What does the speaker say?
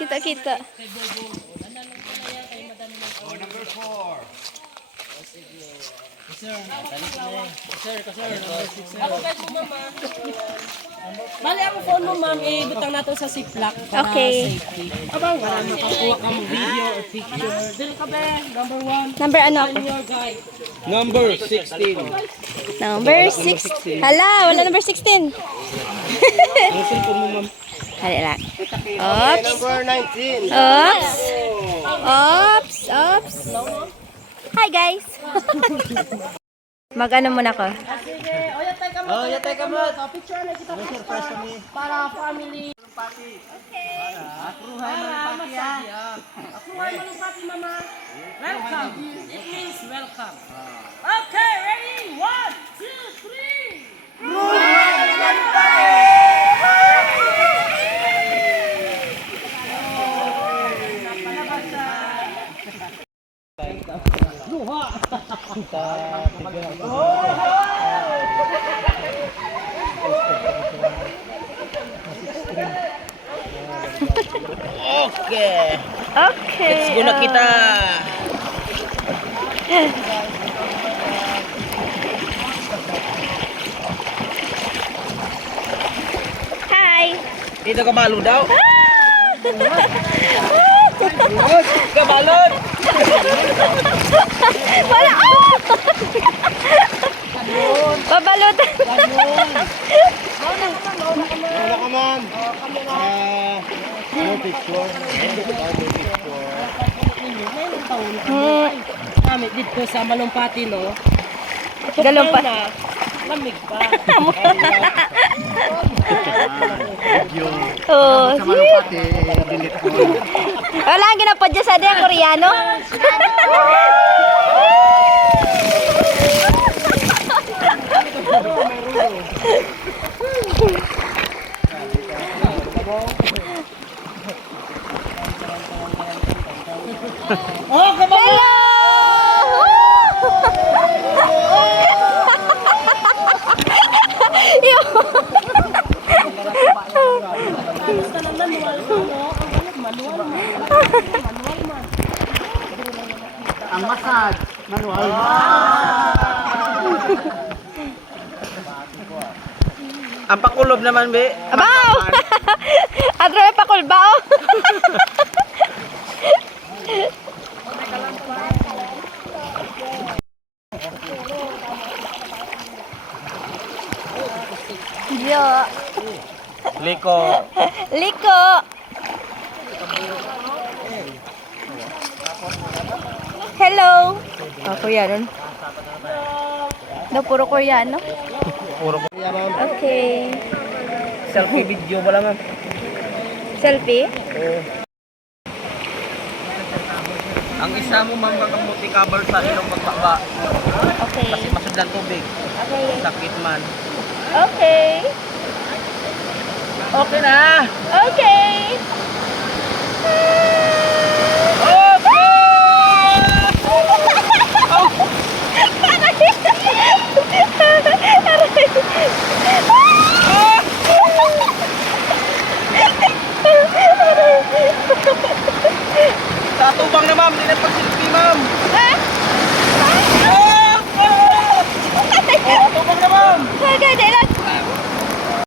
Kita-kita. Oh, number 4. Bali ang phone mo, ma'am, ibutang nato sa ziplock para Okay. safety. Abang, wala makakuha ka mo video or picture. Dili ka ba? Number 1. Number ano ako? On your guide. Number 16. Number 6. Hala, wala number 16. Ang cellphone mo, ma'am. Hala lang. Oops. Number 19. Oops. Oops. Oops. Hi guys. Mag-ano muna ko? Sige, oyatay ka mo. Oyatay ka mo. Picture na kita para family. Okay. Apruhay malupati ha. Apruhay malupati, mama. Welcome. It means welcome. Okay, ready? 1, 2, 3. Okay. Okay. Let's go na kita. Hi. Dito ka balo daw. Kabalon. Wala. Oh! Babalot. Wala ka, ma'am. No picture. Kami dito sa Malumpati, no? Galumpa. Lamig pa. Oh. Wala ang ginapod dyan sa diyan, Koreano. Oh, come on! Hello! Ang massage. Manual. Ang pakulob naman, be. Abaw! Adro may pakulbao. Yo. Liko. Liko. Hello. Oh, Koreano. No, puro Koreano. Puro ko. Okay. Selfie video ba lang, ma'am? Selfie? Oo. Ang isa mo, ma'am, kang multi-cover sa ilong pagbaba. Okay. Kasi masudlan tubig. Okay. Sakit man. Okay. Okay na! Okay. Okay! Aray.